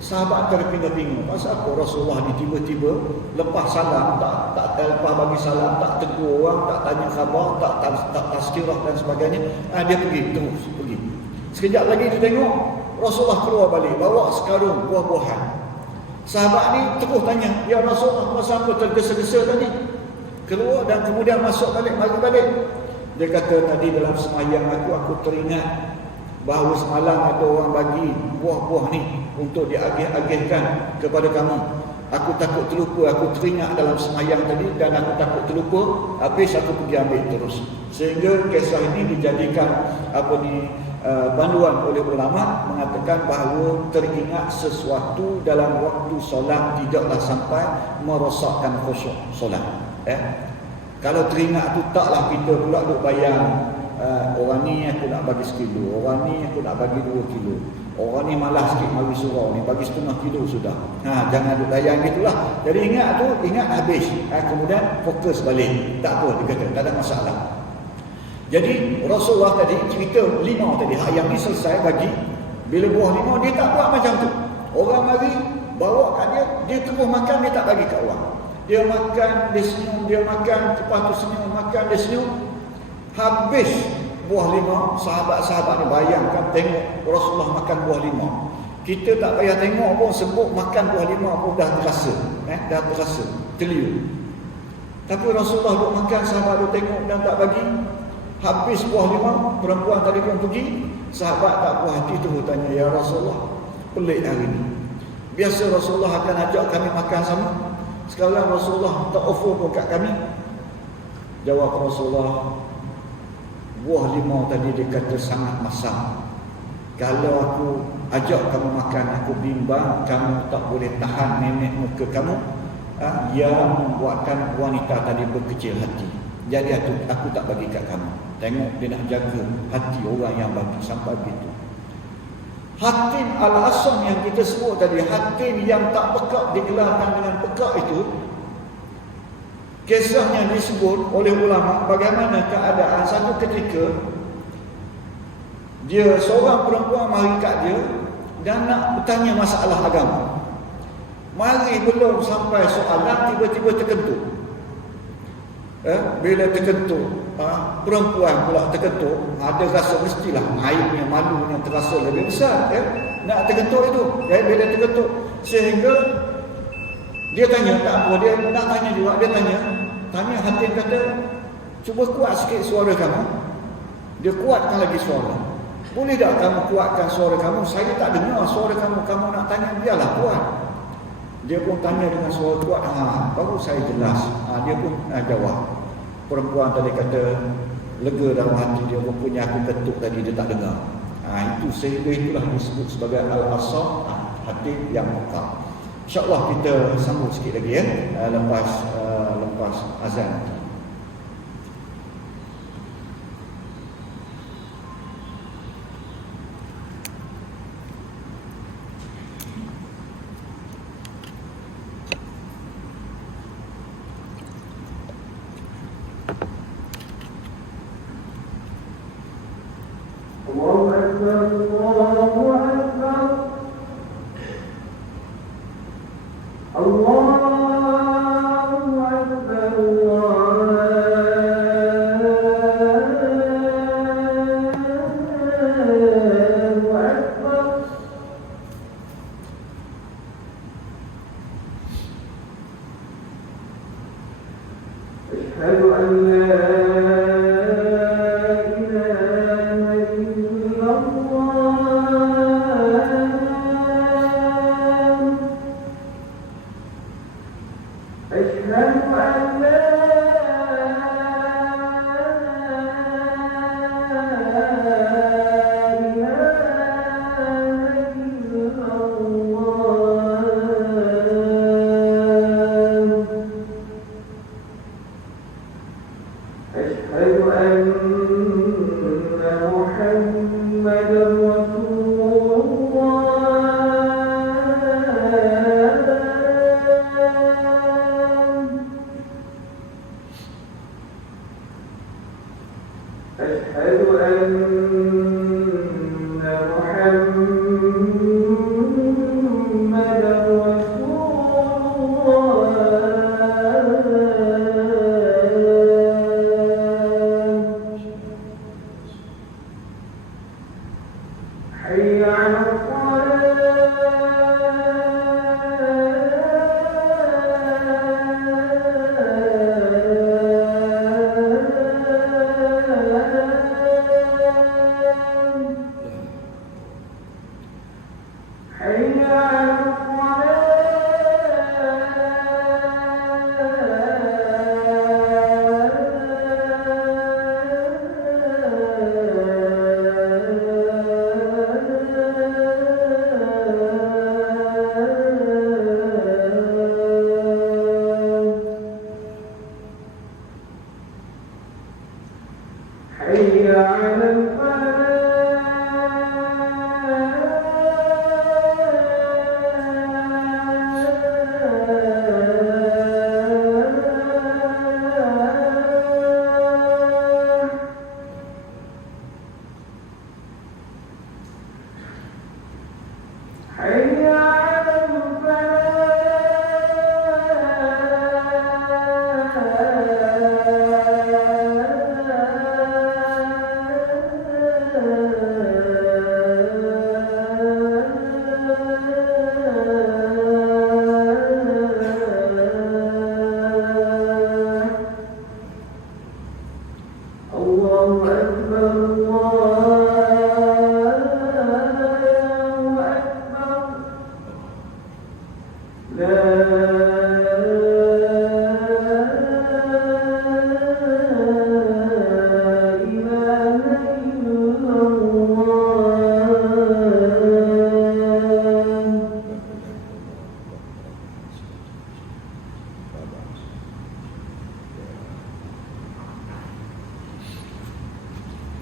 Sahabat terpinga-pinga, pasal apa Rasulullah ni tiba-tiba lepas salam, tak lepas bagi salam, tak tegur orang, tak tanya khabar, tak tazkirah dan sebagainya. Dia terus pergi. Sekejap lagi dia tengok Rasulullah keluar balik, bawa sekarung buah-buahan. Sahabat ni terus tanya, ya Rasulullah, pasal apa tergesa-gesa tadi? Keluar dan kemudian masuk balik, mari balik. Dia kata, tadi dalam sembahyang aku teringat bahawa semalam ada orang bagi buah-buah ni untuk diagih-agihkan kepada kamu. Aku takut terlupa, aku teringat dalam sembahyang tadi dan aku takut terlupa, habis aku pergi ambil terus. Sehingga kisah ini dijadikan panduan oleh ulama, mengatakan bahawa teringat sesuatu dalam waktu solat tidaklah sampai merosakkan khusyuk solat. Kalau teringat tu taklah kita pula duk bayang, orang ni aku nak bagi 1 kilo, orang ni aku nak bagi 2 kilo, orang ni malas sikit mari surau ni, bagi 1/2 kilo sudah. Jangan duk bayang gitulah. Jadi ingat habis. Kemudian fokus balik. Tak apa, dia kata, tak ada masalah. Jadi Rasulullah tadi cerita 5 tadi, yang ni selesai bagi. Bila buah 5, dia tak buat macam tu. Orang mari bawa kat dia terus makan, dia tak bagi kat orang. Dia makan, dia senyum, dia makan, lepas tu senyum, makan, dia senyum. Habis buah 5, sahabat-sahabat ni bayangkan tengok Rasulullah makan buah 5. Kita tak payah tengok pun, sebut makan buah 5 pun dah terasa, dah terasa terliur. Tapi Rasulullah duk makan, sahabat duk tengok dan tak bagi. Habis buah 5, perempuan tadi pun pergi. Sahabat tak puas hati terus tanya, ya Rasulullah, pelik hari ni. Biasa Rasulullah akan ajak kami makan sama, sekarang Rasulullah tak offer pun kat kami. Jawab Rasulullah, buah 5 tadi dia kata sangat masam. Kalau aku ajak kamu makan, aku bimbang kamu tak boleh tahan nenek muka kamu, yang membuatkan wanita tadi berkecil hati. Jadi aku tak bagi kat kamu. Tengok dia nak jaga hati orang yang bagi, sampai begitu. Hatim Al-Asam yang kita sebut tadi, hatim yang tak pekak, digelarkan dengan pekak itu, kisahnya disebut oleh ulama bagaimana keadaan satu ketika dia seorang perempuan mari kat dia dan nak bertanya masalah agama. Mari belum sampai soalan, tiba-tiba terkentut. Bila terkentut, perempuan pula terkentut, ada rasa mestilah aibnya, malunya terasa lebih besar. Nak terkentut itu, bila terkentut, sehingga dia tanya, tak apa, dia nak tanya juga, dia tanya Hatim kata, cuba kuat sikit suara kamu. Dia kuatkan lagi suara. Boleh tak kamu kuatkan suara kamu? Saya tak dengar suara kamu. Kamu nak tanya, biarlah kuat. Dia pun tanya dengan suara kuat. Baru saya jelas. Dia pun jawab. Perempuan tadi kata, lega dalam hati dia. Rupanya aku ketuk tadi, dia tak dengar. Itu sehingga itulah disebut sebagai al-asam, hati yang mekar. InsyaAllah kita sambung sikit lagi ya. Lepas azan.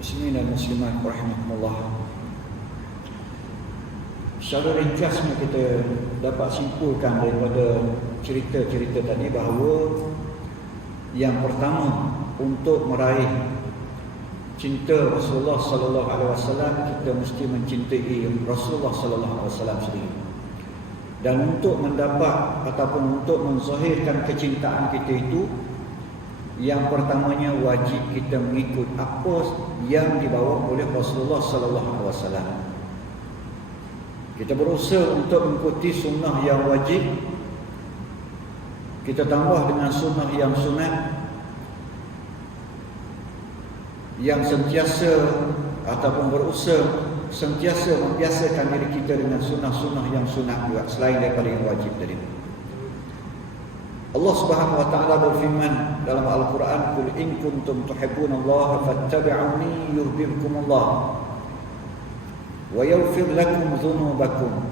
Muslimin dan muslimat rahimahumullah. Secara ringkasnya kita dapat simpulkan daripada cerita-cerita tadi bahawa yang pertama, untuk meraih cinta Rasulullah sallallahu alaihi wasallam, kita mesti mencintai Rasulullah sallallahu alaihi wasallam sendiri. Dan untuk mendapat ataupun untuk menzahirkan kecintaan kita itu, yang pertamanya wajib kita mengikut apa yang dibawa oleh Rasulullah sallallahu alaihi wasallam. Kita berusaha untuk mengikuti sunnah yang wajib, kita tambah dengan sunnah yang sunat, yang sentiasa ataupun berusaha sentiasa membiasakan diri kita dengan sunnah-sunnah yang sunat juga, selain daripada yang wajib tadi. Allah Subhanahu wa taala berfirman dalam Al-Quran, "Qul in kuntum tuhibbunallaha fattabi'uni yuhibbukumullah wa yaghfir lakum dhunubakum."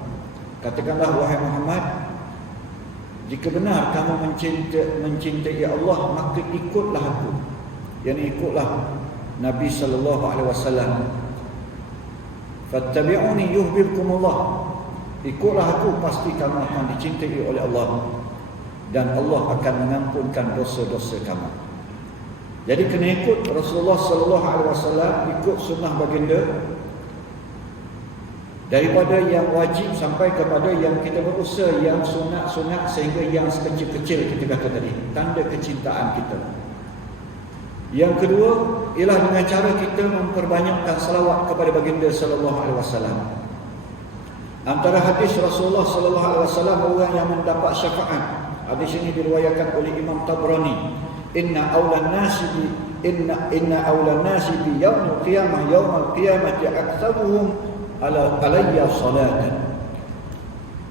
Katakanlah wahai Muhammad, jika benar kamu mencintai Allah, maka ikutlah aku. Yang ikutlah Nabi sallallahu alaihi wasallam. Fattabi'uni yuhibbukumullah. Ikutlah aku, pasti kamu akan dicintai oleh Allah, dan Allah akan mengampunkan dosa-dosa kamu. Jadi kena ikut Rasulullah sallallahu alaihi wasallam, ikut sunnah baginda, daripada yang wajib sampai kepada yang kita berusaha yang sunat-sunat, sehingga yang sekecil-kecil kita kata tadi, tanda kecintaan kita. Yang kedua ialah dengan cara kita memperbanyakkan salawat kepada baginda sallallahu alaihi wasallam. Antara hadis Rasulullah sallallahu alaihi wasallam orang yang mendapat syafaat, hadis ini diriwayatkan oleh Imam Tabrani, inna awlan nasi bi yaumil qiyamati aktsaruhum alayya salatan.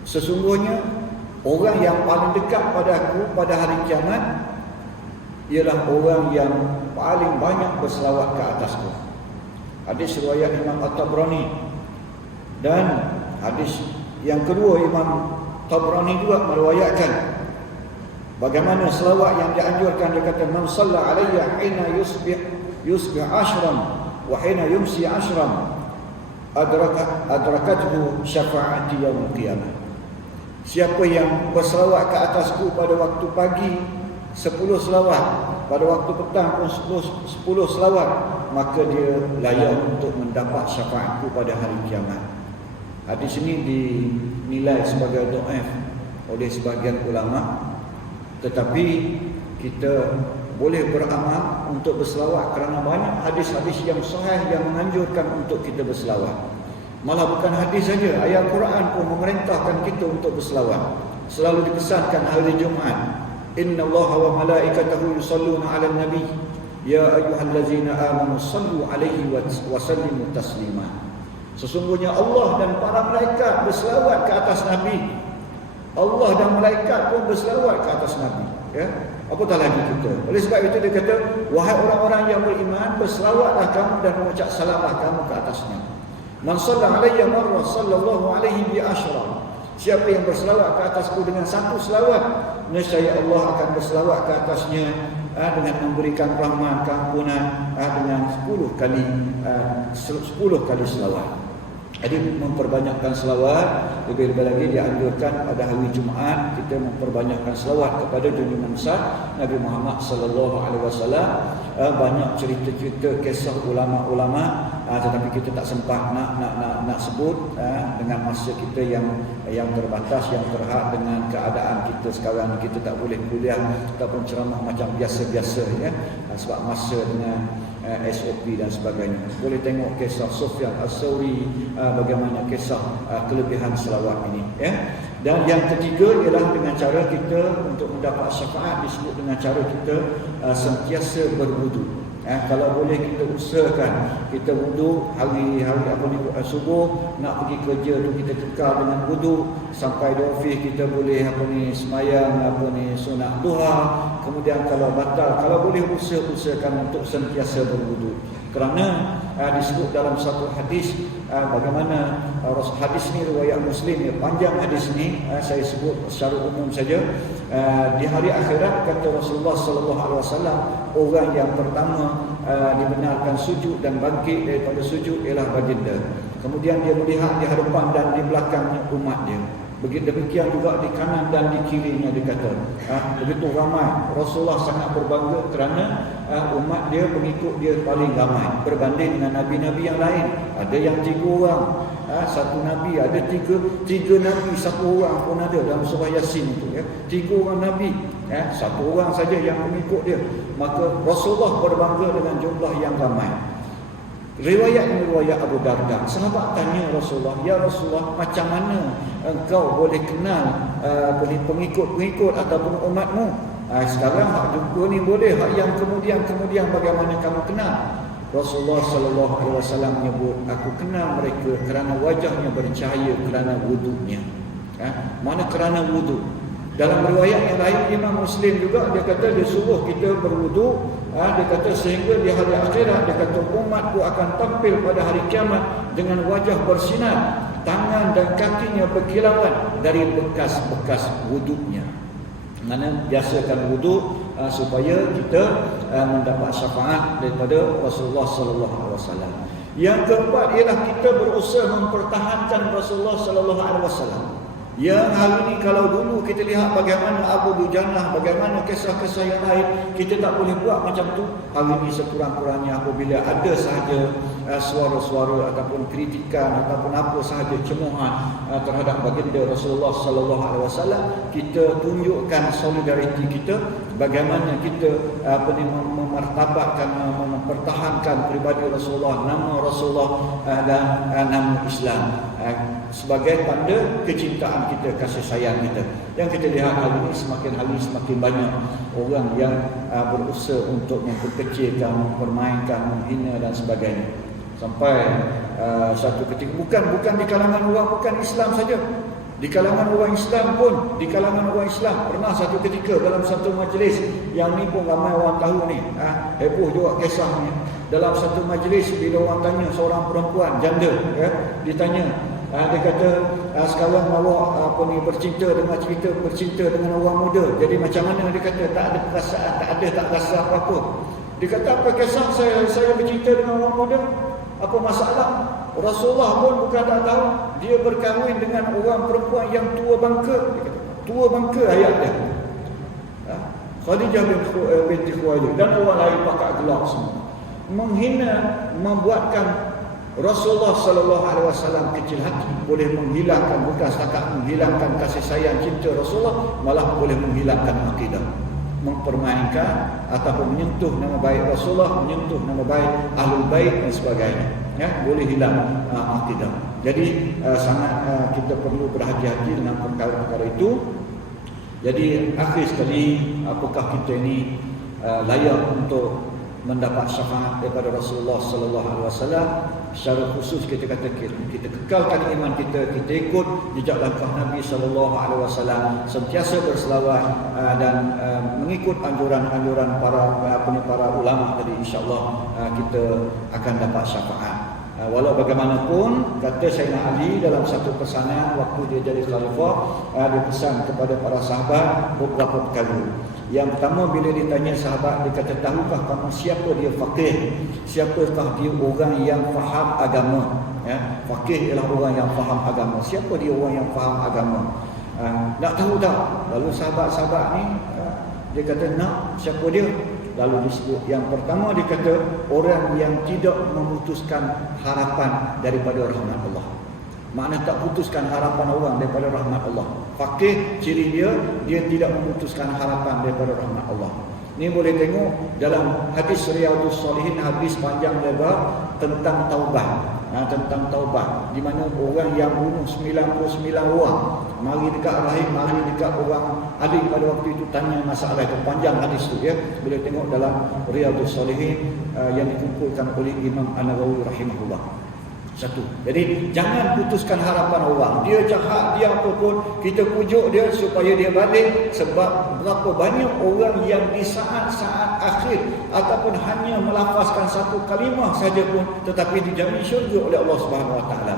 Sesungguhnya orang yang paling dekat pada aku pada hari kiamat ialah orang yang paling banyak berselawat ke atasku. Hadis riwayat Imam At-Tabrani. Dan hadis yang kedua, Imam Tabrani juga meriwayatkan bagaimana selawat yang dianjurkan. Dia kata, "Man shalla alayya hina yusbih ashram wa hina yumsi ashram adrakathu syafa'ati yaumil qiyamah." Siapa yang berselawat ke atasku pada waktu pagi 10 selawat, pada waktu petang pun 10 selawat, maka dia layak untuk mendapat syafaatku pada hari kiamat. Hadis ini dinilai sebagai dhaif oleh sebahagian ulama, tetapi kita boleh beramal untuk berselawat kerana banyak hadis-hadis yang sahih yang menganjurkan untuk kita berselawat. Malah bukan hadis saja, ayat Quran pun memerintahkan kita untuk berselawat. Selalu dipesankan hari Jumaat, "Inna Allaha wa malaikatahu yusalluna 'alan nabi ya ayyuhallazina amanu sallu 'alaihi wa sallimu taslima." Sesungguhnya Allah dan para malaikat berselawat ke atas Nabi. Allah dan malaikat pun berselawat ke atas Nabi, ya. Apatah lagi kita. Oleh sebab itu dia kata, "Wahai orang-orang yang beriman, berselawatlah kamu dan mengucap salamlah kamu ke atasnya. Man shalla 'alayya marrah sallallahu 'alaihi bi asyra." Siapa yang berselawat ke atasku dengan satu selawat, nescaya Allah akan berselawat ke atasnya dengan memberikan rahmat, keampunan dengan 10 kali selawat. Jadi memperbanyakkan selawat, lebih-lebih lagi dianjurkan pada hari Jumaat kita memperbanyakkan selawat kepada junjungan besar Nabi Muhammad sallallahu alaihi wasallam. Banyak cerita-cerita kisah ulama-ulama, tetapi kita tak sempat nak sebut dengan masa kita yang terbatas, yang terhad dengan keadaan kita sekarang. Kita tak boleh kuliah ataupun ceramah macam biasa-biasa, ya, sebab masa dengan SOP dan sebagainya. Boleh tengok kisah Sufyan As-Sawri, bagaimana kisah kelebihan selawat ini, ya. Dan yang ketiga ialah dengan cara kita untuk mendapat syafaat, disebut dengan cara kita sentiasa berwudu. Kalau boleh kita usahakan kita wudu hari subuh, nak pergi kerja tu kita kekal dengan wudu sampai di ofis kita boleh semayang sunat duha. Kemudian kalau batal, kalau boleh usahakan untuk sentiasa berwudu. Kerana disebut dalam satu hadis, bagaimana hadis ni riwayat Muslim, ya, panjang hadis ni, saya sebut secara umum saja. Di hari akhirat kata Rasulullah sallallahu alaihi wasallam, orang yang pertama dibenarkan sujud dan bangkit daripada sujud ialah baginda. Kemudian dia melihat di hadapan dan di belakangnya umat dia. Begitu demikian juga di kanan dan di kirinya, dikata begitu ramai. Rasulullah sangat berbangga kerana umat dia, pengikut dia paling ramai berbanding dengan nabi-nabi yang lain. Ada yang 3 orang, satu nabi, ada tiga nabi, 1 orang pun ada dalam surah Yasin itu, ya. 3 orang nabi, 1 orang saja yang pengikut dia. Maka Rasulullah berbangga dengan jumlah yang ramai. Riwayat Abu Darda, sahabat tanya Rasulullah, "Ya Rasulullah, macam mana engkau boleh kenal pengikut-pengikut ataupun umatmu? Sekarang hak jumpa ni boleh, hak yang kemudian bagaimana kamu kenal?" Rasulullah sallallahu alaihi wasallam menyebut, aku kenal mereka kerana wajahnya bercahaya kerana wudunya. Mana kerana wudu. Dalam riwayat yang lain Imam Muslim juga dia kata dia suruh kita berwudu. Dia kata sehingga di hari akhirat dia kata umatku akan tampil pada hari kiamat dengan wajah bersinar, tangan dan kakinya berkilauan dari bekas-bekas wudunya. Mana biasakan wudu supaya kita mendapat syafaat daripada Rasulullah sallallahu alaihi wasallam. Yang keempat ialah kita berusaha mempertahankan Rasulullah sallallahu alaihi wasallam. Yang hari ini kalau dulu kita lihat bagaimana Abu Dujannah, bagaimana kisah-kisah yang lain, kita tak boleh buat macam tu. Hari ini sekurang-kurangnya apabila ada sahaja suara-suara ataupun kritikan ataupun apa sahaja cemohan terhadap baginda Rasulullah sallallahu alaihi wasallam, kita tunjukkan solidariti kita, bagaimana kita memartabatkan, mempertahankan pribadi Rasulullah, nama Rasulullah dan nama Islam sebagai tanda kecintaan kita, kasih sayang kita. Yang kita lihat hari ini semakin hari semakin banyak orang yang berusaha untuk memperkecilkan, mempermainkan, menghina dan sebagainya. Sampai satu ketika bukan di kalangan orang bukan Islam saja, di kalangan orang Islam pun, di kalangan orang Islam pernah satu ketika dalam satu majlis yang ni pun ramai orang tahu ni, heboh juga kisahnya. Dalam satu majlis bila orang tanya seorang perempuan janda, ditanya, dia kata sekarang awak bercinta dengan orang muda, jadi macam mana? Dia kata tak ada perasaan, tak rasa apa-apa. Dia kata apa kisah saya bercinta dengan orang muda? Apa masalah? Rasulullah pun bukan tak tahu, dia berkahwin dengan orang perempuan yang tua bangka. Dia kata, tua bangka ayat dia. Khadijah binti Khuwailid dan orang lain pakai gelak semua. Menghina, membuatkan Rasulullah sallallahu alaihi wasallam kecil hati, boleh menghilangkan, bukan setakat menghilangkan kasih sayang cinta Rasulullah, malah boleh menghilangkan akidah, mempermainkan ataupun menyentuh nama baik Rasulullah, menyentuh nama baik Ahlul Bait dan sebagainya. Boleh hilang akidah. Jadi sangat kita perlu berhati-hati dengan perkara-perkara itu. Jadi akhir sekali, apakah kita ini layak untuk mendapat syafaat daripada Rasulullah sallallahu alaihi wasallam? Secara khusus kita kata kita kekalkan iman kita ikut jejak langkah Nabi sallallahu alaihi wasallam, sentiasa berselawat dan mengikut anjuran-anjuran para ulama tadi, insya-Allah kita akan dapat syafaat. Walau bagaimanapun, kata Sayyidina Ali dalam satu pesanan waktu dia jadi khalifah, dia pesan kepada para sahabat beberapa perkara. Yang pertama, bila ditanya sahabat, dia kata, tahukah kamu siapa dia faqih? Siapakah dia orang yang faham agama? Faqih ialah orang yang faham agama. Siapa dia orang yang faham agama? Nak tahu tak? Lalu sahabat-sahabat ni dia kata, nak, siapa dia? Lalu disebut yang pertama, dia kata orang yang tidak memutuskan harapan daripada rahmat Allah. Makna tak putuskan harapan orang daripada rahmat Allah. Faqih ciri dia tidak memutuskan harapan daripada rahmat Allah. Ni boleh tengok dalam hadis Riyadhus Shalihin, hadis panjang lebar tentang taubat. Tentang taubat, di mana orang yang bunuh 99 orang mari dekat rahim, mari dekat orang alim pada waktu itu, tanya masalah itu. Panjang hadis tu, ya. Boleh tengok dalam Riyadhus Shalihin yang dikumpulkan oleh Imam An-Nawawi rahimahullah. Satu. Jadi jangan putuskan harapan orang. Dia jahat, dia apa pun, kita pujuk dia supaya dia balik. Sebab berapa banyak orang yang di saat-saat akhir ataupun hanya melafazkan satu kalimah saja pun tetapi dijamin syurga oleh Allah Subhanahu Wa Taala.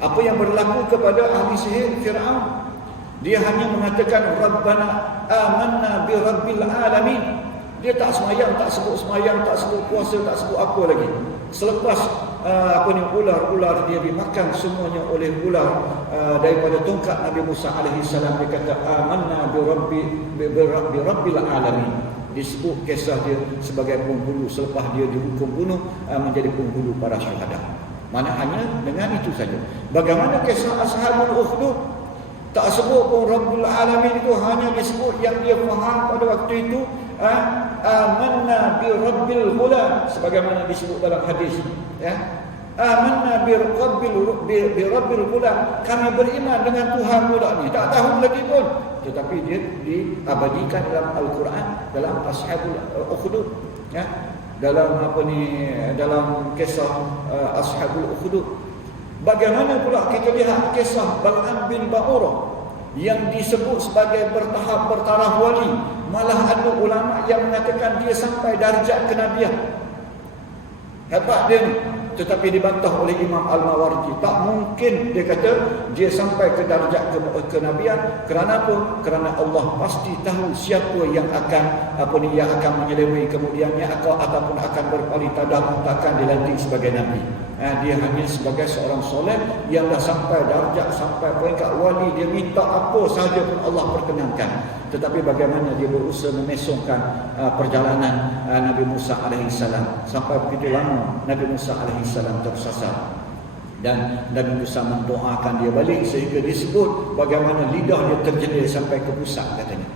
Apa yang berlaku kepada ahli sihir Fir'aun? Dia hanya mengatakan Rabbana amanna bi rabbil alamin. Dia tak semayang, tak sebut semayang, tak sebut puasa, tak sebut apa lagi. Selepas ular-ular dia dimakan semuanya oleh ular daripada tongkat Nabi Musa alaihi salam, dia kata amanna bi rabbil alamin. Disebut kisah dia sebagai penghulu selepas dia dihukum bunuh menjadi penghulu para syuhada. Mana hanya dengan itu saja. Bagaimana kisah Ashabul Ukhdud? Tak sebut pun Rabbul Alamin, itu hanya disebut yang dia faham pada waktu itu. Amanna bi rabbil ghulam, sebagaimana disebut dalam hadis, ya. Amanna bi rabbil ghulam, kami beriman dengan Tuhan budak ni. Tak tahu lagi pun, tetapi dia diabadikan dalam Al-Quran, dalam Ashabul Ukhdud, ya. dalam kisah Ashabul Ukhdud. Bagaimana pula kita lihat kisah Bal'am bin Ba'urah yang disebut sebagai bertaraf wali, malah ada ulama yang mengatakan dia sampai darjat kenabian. Hebat dia ni. Tetapi dibantah oleh Imam Al-Mawardi. Tak mungkin, dia kata, dia sampai ke darjat kenabian. Kerana apa? Kerana Allah pasti tahu siapa yang akan yang akan menyeleweng kemudiannya ataupun akan berpaling tadah, takkan dilantik sebagai nabi. Dia hanya sebagai seorang soleh yang dah sampai darjat, sampai peringkat wali. Dia minta apa sahaja pun Allah perkenankan. Tetapi bagaimana dia berusaha memesongkan perjalanan Nabi Musa AS. Sampai begitu lama Nabi Musa AS tersasar. Dan Nabi Musa mendoakan dia balik, sehingga disebut bagaimana lidah dia terjelir sampai ke pusat katanya.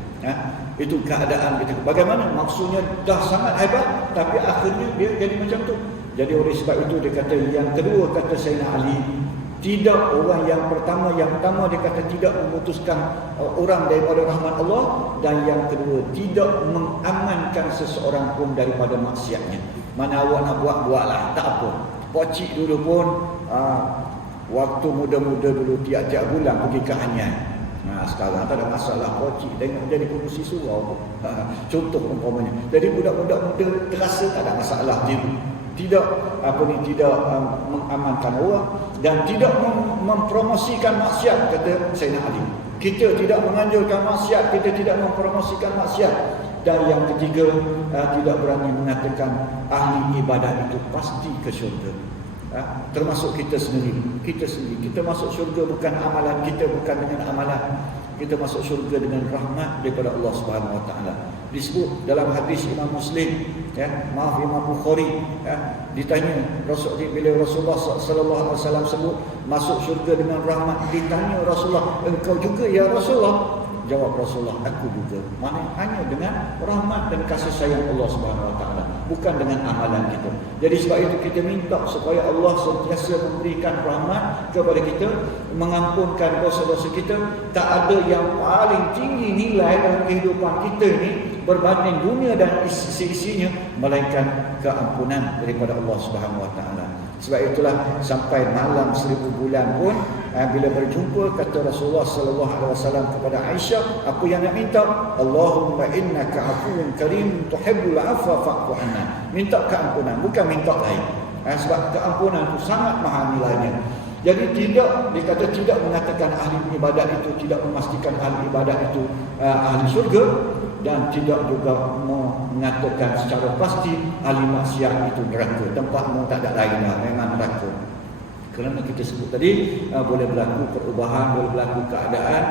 Itu keadaan kita. Bagaimana? Maksudnya dah sangat hebat, tapi akhirnya dia jadi macam tu. Jadi oleh sebab itu dia kata, yang kedua kata Sayyidina Ali, tidak orang yang pertama dia kata tidak memutuskan orang daripada rahmat Allah, dan yang kedua tidak mengamankan seseorang pun daripada maksiatnya. Mana awak nak buatlah, tak apa. Pocik dulu pun waktu muda-muda dulu tiap-tiap bulan pergi ke Hanyai. Sekarang tak ada masalah, pocik tengok jadi pengurusi surau. Contoh umpamanya. Jadi budak-budak muda terasa tak ada masalah dia. Tidak mengamankan orang dan tidak mempromosikan maksiat, kata Sayyidina Ali. Kita tidak menganjurkan maksiat, kita tidak mempromosikan maksiat. Dan yang ketiga, tidak berani mengatakan ahli ibadah itu pasti ke syurga. Termasuk kita sendiri. Kita masuk syurga bukan amalan kita, bukan dengan amalan. Kita masuk syurga dengan rahmat daripada Allah Subhanahu Wa Taala. Disebut dalam hadis Imam Muslim, Imam Bukhari, ditanya bila Rasulullah sallallahu alaihi wasallam sebut masuk syurga dengan rahmat, ditanya Rasulullah, engkau juga ya Rasulullah? Jawab Rasulullah, aku juga. Maksudnya hanya dengan rahmat dan kasih sayang Allah Subhanahu Wa Taala, bukan dengan amalan kita. Jadi sebab itu kita minta supaya Allah sentiasa memberikan rahmat kepada kita, mengampunkan dosa-dosa kita. Tak ada yang paling tinggi nilai dalam kehidupan kita ni berbanding dunia dan isi-isinya, melainkan keampunan daripada Allah Subhanahu Wa Taala. Sebab itulah sampai malam 1000 bulan pun bila berjumpa, kata Rasulullah sallallahu alaihi wasallam kepada Aisyah, apa yang nak minta? Allahumma innaka afuwun karim tuhibbul afwa fa'fu anna. Minta keampunan, bukan minta lain. Sebab keampunan itu sangat mahal nilainya. Jadi dikata tidak mengatakan ahli ibadat itu, tidak memastikan ahli ibadat itu ahli syurga, dan tidak juga mengatakan secara pasti ahli maksiat itu neraka. Tempatmu tak ada lain dah, memang neraka. Kerana kita sebut tadi, boleh berlaku perubahan, boleh berlaku keadaan,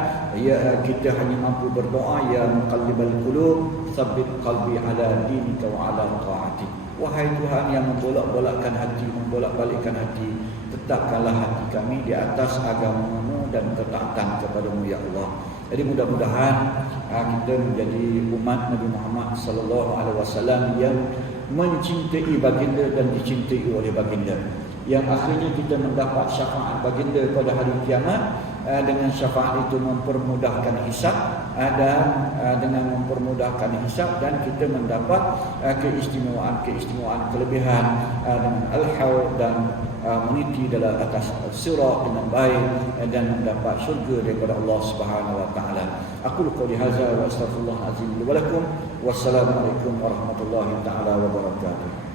kita hanya mampu berdoa, ya muqallibal qulub tsabbit qalbi ala dinika wa ala ta'ati. Wahai Tuhan yang membolak-bolakkan hati, membolak-balikkan hati, tetapkanlah hati kami di atas agama-Mu dan ketaatan kepada-Mu ya Allah. Jadi mudah-mudahan kita menjadi umat Nabi Muhammad sallallahu alaihi wasallam yang mencintai baginda dan dicintai oleh baginda, yang akhirnya kita mendapat syafaat baginda pada hari kiamat. Dengan syafaat itu mempermudahkan hisab, dan dengan mempermudahkan hisab dan kita mendapat keistimewaan kelebihan dengan al-haud dan meniti dalam atas sirat dengan baik dan mendapat syurga daripada Allah Subhanahu Wa Taala. Aku qouli hadza wa astaghfirullah azim li wa lakum. Wassalamualaikum warahmatullahi taala wabarakatuh.